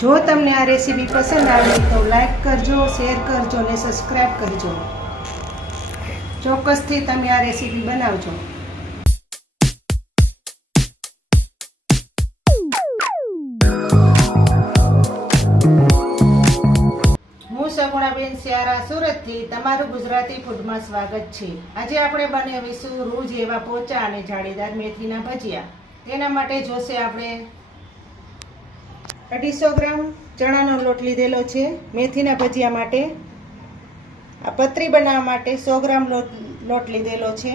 જો તમને આ રેસીપી પસંદ આવી તો લાઈક કરજો, શેર કરજો અને સબસ્ક્રાઈબ કરજો. ચોક્કસથી તમે આ રેસીપી બનાવજો. હું સગુણાબેન સિયારા સુરતથી તમારું ગુજરાતી ફૂડમાં સ્વાગત છે. આજે આપણે બનાવીશું રૂ જેવા પોચા અને જાળીદાર મેથીના ભજીયા. તેના માટે જોશે આપણે 250 ગ્રામ ચણાનો લોટ લીધેલો છે મેથીના ભજીયા માટે. આ પતરી બનાવવા માટે 100 ગ્રામ લોટ લીધેલો છે.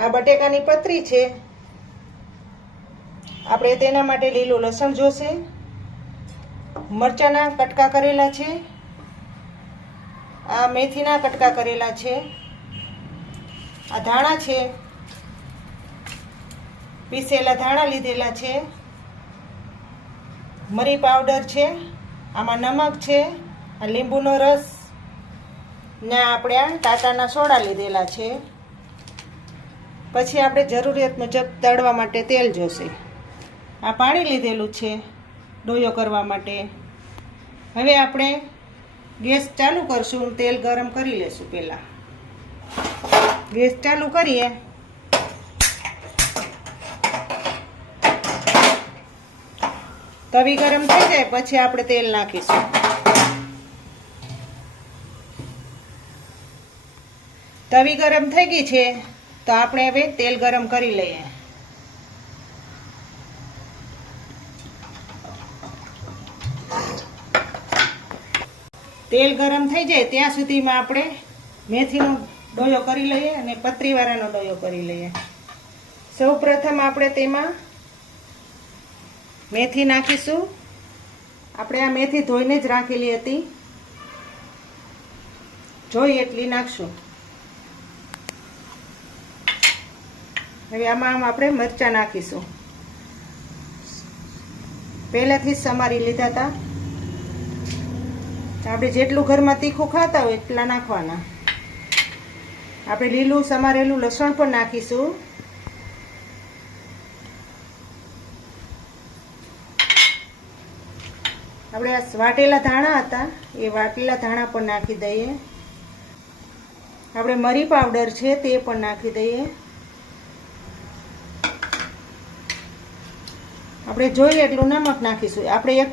આ બટેકાની પતરી છે. આપણે તેના માટે લીલું લસણ જોશે, મરચાંના કટકા કરેલા છે, આ મેથીના કટકા કરેલા છે, આ ધાણા છે, પીસેલા ધાણા લીધેલા છે, મરી પાવડર છે, આમાં નમક છે, આ લીંબુનો રસ ને આપણે આ ટાટાના સોડા લીધેલા છે. પછી આપણે જરૂરિયાત મુજબ તળવા માટે તેલ જોશે. આ પાણી લીધેલું છે ડોયો કરવા માટે. હવે આપણે ગેસ ચાલુ કરશું, તેલ ગરમ કરી લેશું. પહેલાં ગેસ ચાલુ કરીએ. તવી ગરમ થઈ જાય પછી આપણે તેલ નાખીશું. તવી ગરમ થઈ ગઈ છે તો આપણે હવે તેલ ગરમ કરી લઈએ. તેલ ગરમ થઈ જાય ત્યાં સુધીમાં આપણે મેથીનો ડોયો કરી લઈએ અને પતરીવાળાનો ડોયો કરી લઈએ. સૌ પ્રથમ આપણે તેમાં મેથી નાખીશું. આપણે આ મેથી ધોઈને જ રાખેલી હતી, જોઈ એટલી નાખશું. હવે આમાં આપણે મરચાં નાખીશું. પહેલાથી જ સમારી લીધા હતા. આપણે જેટલું ઘરમાં તીખું ખાતા હોય એટલા નાખવાના. આપણે લીલું સમારેલું લસણ પણ નાખીશું. આપણે આ વાટેલા ધાણા હતા એ વાટેલા ધાણા પણ નાખી દઈએ. આપણે મરી પાવડર છે તે પણ નાખી દઈએ. આપણે જોઈએ એટલું નમક નાખીશું. આપણે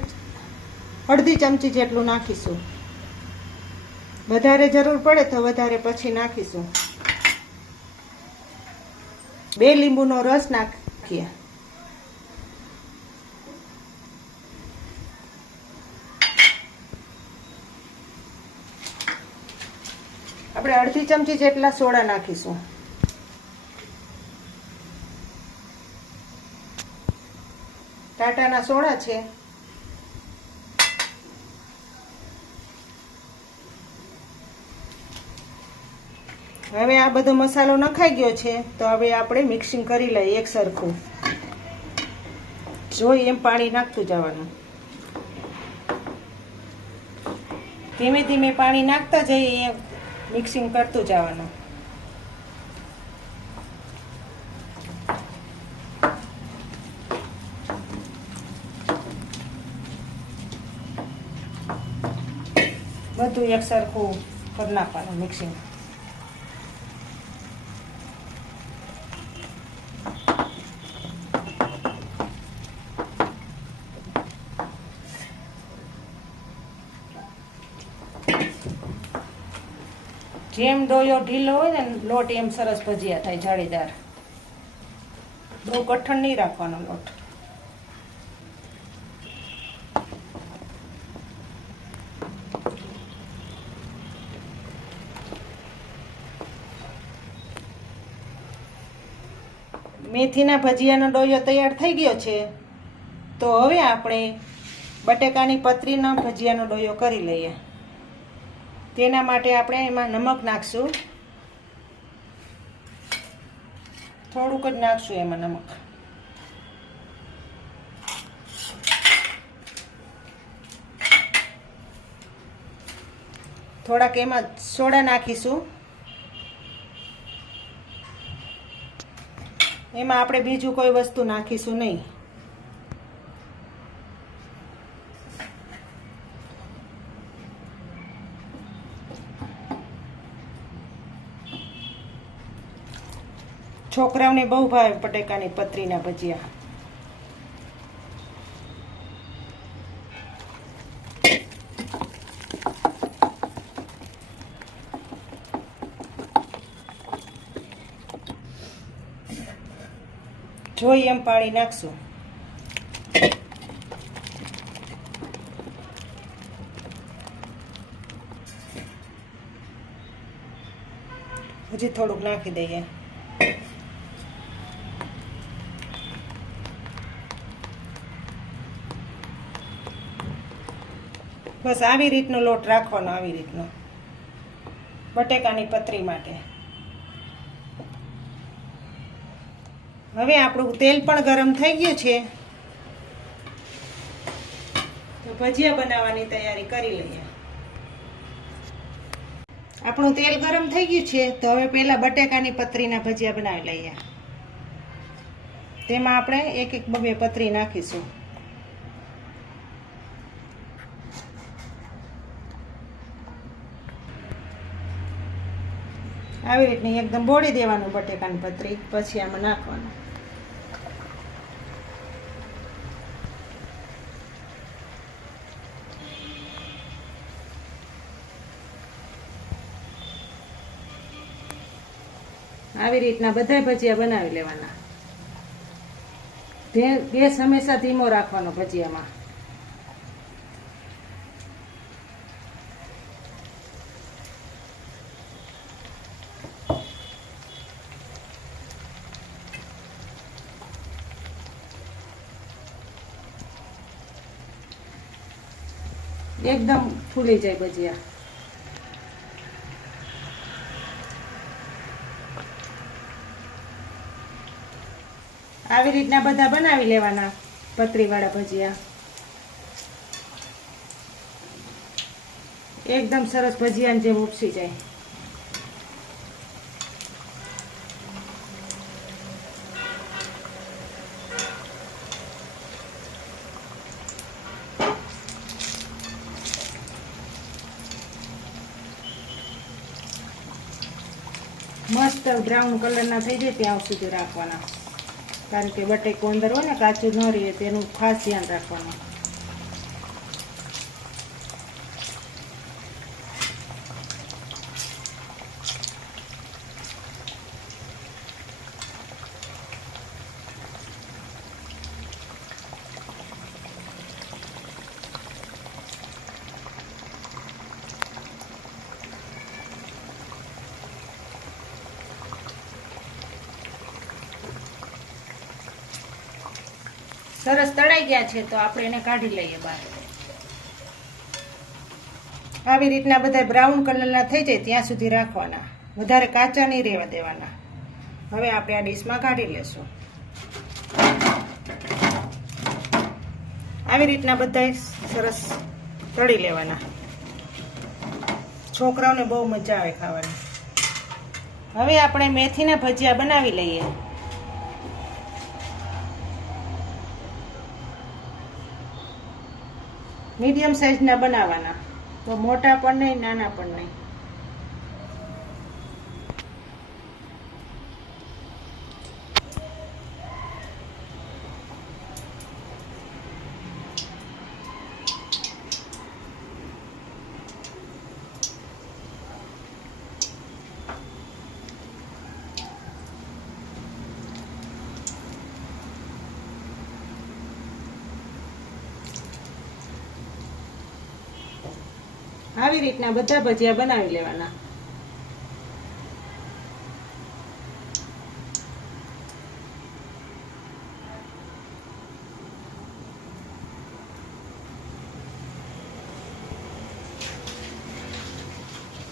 અડધી ચમચી જેટલું નાખીશું. વધારે જરૂર પડે તો વધારે પછી નાખીશું. 2 લીંબુનો રસ નાખીએ. આપણે અડધી ચમચી જેટલા સોડા નાખીશું. ટાટાના સોડા છે. હવે આ બધો મસાલો નખાઈ ગયો છે તો હવે આપણે મિક્સિંગ કરી લઈએ એક સરખું. જોઈ એમ પાણી નાખતું જવાનું. ધીમે ધીમે પાણી નાખતા જઈએ, એમ મિક્સિંગ કરતું જવાનું. બધું એક સરખું કરી નાખવાનું મિક્સિંગ. જેમ ડોયો ઢીલો હોય ને લોટ એમ સરસ ભજીયા થાય જાળીદાર. બહુ કઠણ નહીં રાખવાનો લોટ. મેથીના ભજીયાનો ડોયો તૈયાર થઈ ગયો છે તો હવે આપણે બટેકાની પતરીનો ભજીયાનો ડોયો કરી લઈએ. તેના માટે આપણે એમાં નમક નાખશું. થોડુંક જ નાખશું એમાં નમક. થોડાક એમાં સોડા નાખીશું. એમાં આપણે બીજું કોઈ વસ્તુ નાખીશું નહીં. છોકરાઓને બહુ ભાવે બટેકાની પતરીના ભજીયા. જોઈ એમ પાણી નાખશું. હજી થોડુંક નાખી દઈએ. બસ આવી રીતનો લોટ રાખવાનો, આવી રીતનો બટેકાની પતરી માટે. હવે આપણું તેલ પણ ગરમ થઈ ગયું છે, તો ભજીયા બનાવવાની તૈયારી કરી લઈએ. આપણું તેલ ગરમ થઈ ગયું છે, તો હવે પહેલાં બટેકાની પતરીના ભજીયા બનાવી લઈએ. તેમાં આપણે એક એક બે પતરી નાખીશું. આવી રીતની એકદમ બોળી દેવાનું બટેકાની પતરી, પછી આમાં નાખવાનું. આવી રીતના બધા ભજીયા બનાવી લેવાના. ગેસ હંમેશા ધીમો રાખવાનો ભજીયામાં. એકદમ ફૂલી જાય ભજીયા. આવી રીતના બધા બનાવી લેવાના પતરીવાળા ભજીયા. એકદમ સરસ ભજીયાની જેમ ઉપસી જાય. મસ્ત બ્રાઉન કલરના થઈ જાય ત્યાં સુધી રાખવાના, કારણ કે બટેકો અંદર હોય ને કાચું ન રહે, તેનું ખાસ ધ્યાન રાખવાનું. સરસ તળાઈ ગયા છે, તો આપણે એને કાઢી લઈએ બહાર. આવી રીતના બધા બ્રાઉન કલરના થઈ જાય ત્યાં સુધી રાખવાના, વધારે કાચા નહીં રહેવા દેવાના. હવે આપણે આ ડીશમાં કાઢી લેશું. આવી રીતના બધા સરસ તળી લેવાના. છોકરાઓને બહુ મજા આવે ખાવાની. હવે આપણે મેથીના ભજીયા બનાવી લઈએ. મીડિયમ સાઈઝના બનાવવાના, તો મોટા પણ નહીં, નાના પણ નહીં. આવી રીતના બધા ભજીયા બનાવી લેવાના.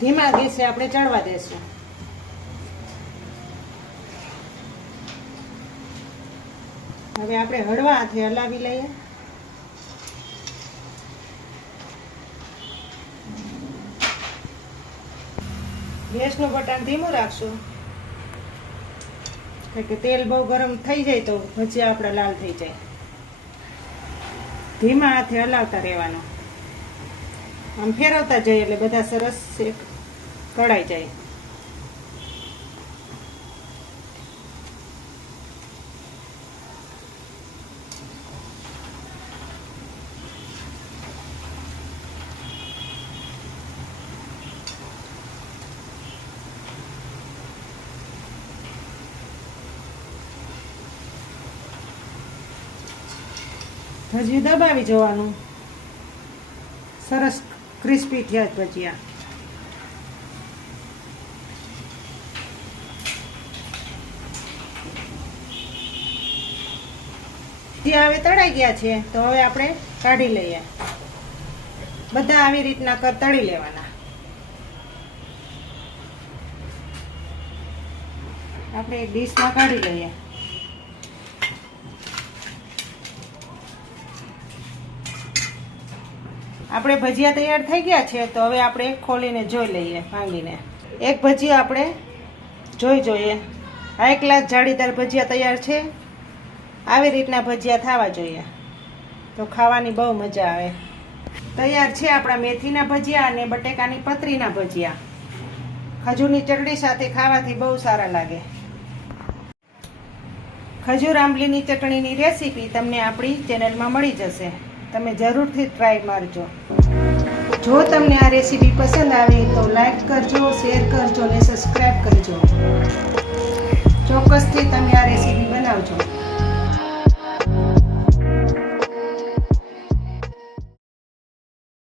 ધીમા ગેસે આપણે ચડવા દેશું. હવે આપણે હળવા હાથે હલાવી લઈએ. ગેસનું બટન ધીમું રાખશું, કારણ કે તેલ બહુ ગરમ થઈ જાય તો ભજીયા આપણા લાલ થઈ જાય. ધીમા હાથે હલાવતા રહેવાનું, આમ ફેરવતા જઈએ એટલે બધા સરસ કઢાઈ જાય. ભજીયું દબાવી જોવાનું. સરસ ક્રિસ્પી થયા ભજીયા. હવે તળાઈ ગયા છે તો હવે આપણે કાઢી લઈએ. બધા આવી રીતના તળી લેવાના. આપણે એક ડીશમાં કાઢી લઈએ. આપણે ભજીયા તૈયાર થઈ ગયા છે તો હવે આપણે ખોલીને જોઈ લઈએ ભાંગીને. એક ભજીયા આપણે જોઈ જોઈએ. આ 1 ગ્લાસ જાળીદાર ભજીયા તૈયાર છે. આવી રીતના ભજીયા થવા જોઈએ તો ખાવાની બહુ મજા આવે. તૈયાર છે આપણા મેથીના ભજીયા અને બટેકાની પતરીના ભજીયા. ખજૂરની ચટણી સાથે ખાવાથી બહુ સારા લાગે. ખજૂર આંબલીની ચટણીની રેસીપી તમને આપણી ચેનલમાં મળી જશે. તમે જરૂરથી ટ્રાય મારજો. જો તમને આ રેસીપી પસંદ આવી તો લાઈક કરજો, શેર કરજો અને સબસ્ક્રાઈબ કરજો.